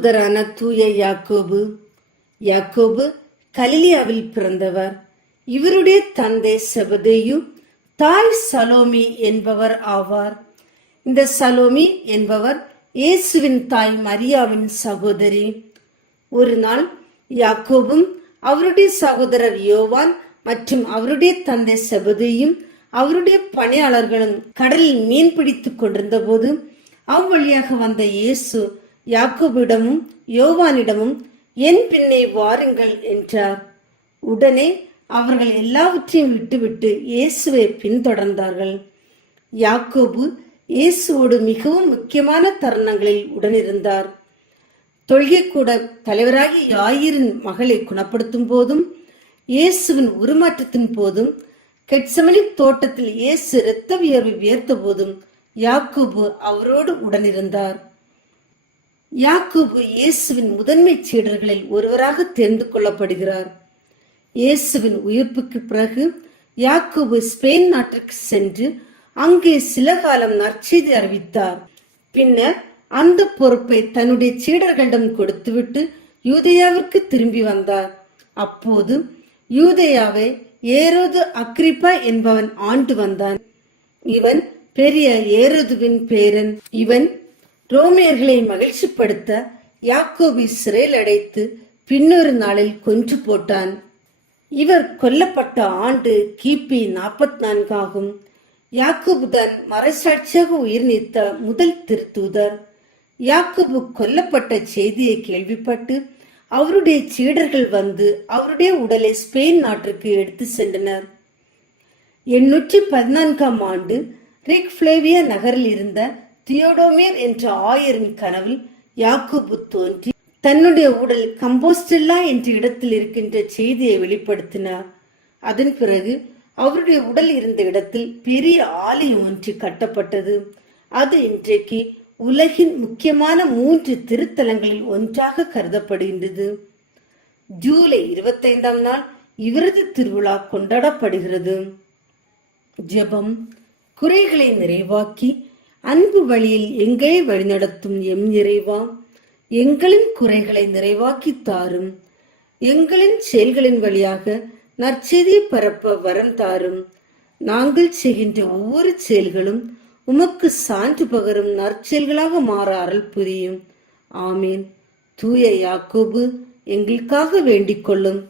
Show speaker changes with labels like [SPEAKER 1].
[SPEAKER 1] தூதரான தூய யாக்கோபு. யாக்கோபு கலிலியாவில் பிறந்தவர். இவருடைய தந்தை செபதேயு தாய் சலோமி என்பவர் ஆவார். இந்த சலோமி என்பவர் இயேசுவின் தாய் மரியாவின் சகோதரி. ஒரு நாள் யாக்கோபும் அவருடைய சகோதரர் யோவான் மற்றும் அவருடைய தந்தை செபதியும் அவருடைய பணியாளர்களும் கடலில் மீன் பிடித்துக் கொண்டிருந்த போது அவ்வழியாக வந்த இயேசு யாக்கோபிடமும் யோவானிடமும் என் பின்னே வாருங்கள் என்றார். உடனே அவர்கள் எல்லாவற்றையும் விட்டுவிட்டு இயேசுவை பின்தொடர்ந்தார்கள். யாக்கோபு இயேசுவோடு மிகவும் முக்கியமான தருணங்களில் உடனிருந்தார். தொழுகை கூட தலைவராகி யாயிரின் மகளை குணப்படுத்தும் போதும் இயேசுவின் உருமாற்றத்தின் போதும் கெட்சமணி தோட்டத்தில் இயேசு இரத்த வியர்வை வியர்த்த போதும் யாக்கோபு அவரோடு உடனிருந்தார். யாக்கோபு இயேசுவின் முதன்மை சீடர்களில் ஒருவராக தெரிந்து கொள்ளப்படுகிறார். இயேசுவின் உயிர்ப்புக்கு பிறகு யாக்கோபு ஸ்பெயின் நாட்டிற்கு சென்று அங்கே சில காலம் நற்செய்தி அறிவித்தார். பின்னர் அந்த பொறுப்பை தன்னுடைய சீடர்களிடம் கொடுத்துவிட்டு யூதேயாவிற்கு திரும்பி வந்தார். அப்போது யூதேயாவை ஏரோது அக்ரிப்பா என்பவன் ஆண்டு வந்தான். இவன் பெரிய ஏரோதுவின் பேரன். இவன் ரோமியர்களை மகிழ்ச்சிப்படுத்த யாக்கோபி சிறையில் அடைத்து பின்னொரு நாளில் கொன்று போட்டான். இவர் கொல்லப்பட்ட ஆண்டு கிபி நாற்பத்தி நான்காகும் யாக்கோபு தான் மறைசாட்சியாக உயிர் நீத்த முதல் திருத்தூதர். யாக்குபு கொல்லப்பட்ட செய்தியை கேள்விப்பட்டு அவருடைய சீடர்கள் வந்து அவருடைய உடலை ஸ்பெயின் நாட்டிற்கு எடுத்து சென்றனர். எண்ணூற்றி பதினான்காம் ஆண்டு ரிக் பிளேவியா நகரில் இருந்த தியோடோமேர் என்ற ஆயரின் கனவில் யாக்கோபு தோன்றி தன்னுடைய உடல் கம்போஸ்டெல்லா என்ற இடத்தில் இருக்கின்ற செய்தியை வெளிப்படுத்தினார். அதன் பிறகு அவருடைய உடல் இருந்த இடத்தில் பெரிய ஆலயம் ஒன்று கட்டப்பட்டது. அது இன்றைக்கு உலகின் முக்கியமான மூன்று திருத்தலங்களில் ஒன்றாக கருதப்படுகின்றது. ஜூலை இருபத்தைந்தாம் நாள் இவரது திருவிழா கொண்டாடப்படுகிறது. ஜெபம் குறைகளை நிறைவாக்கி அன்பு வழியில் எங்களை வழிநடத்தும் எம் இறைவா எங்களின் குறைகளை நிறைவாக்கி தாரும். எங்களின் செயல்களின் வழியாக நற்செய்தியை பரப்ப வரம் தாரும். நாங்கள் செய்கின்ற ஒவ்வொரு செயல்களும் உமக்கு சான்று பகரும் நற்செயல்களாக மாற அருள் புரியும். ஆமீன். தூய யாக்கோபு எங்களுக்காக வேண்டிக் கொள்ளும்.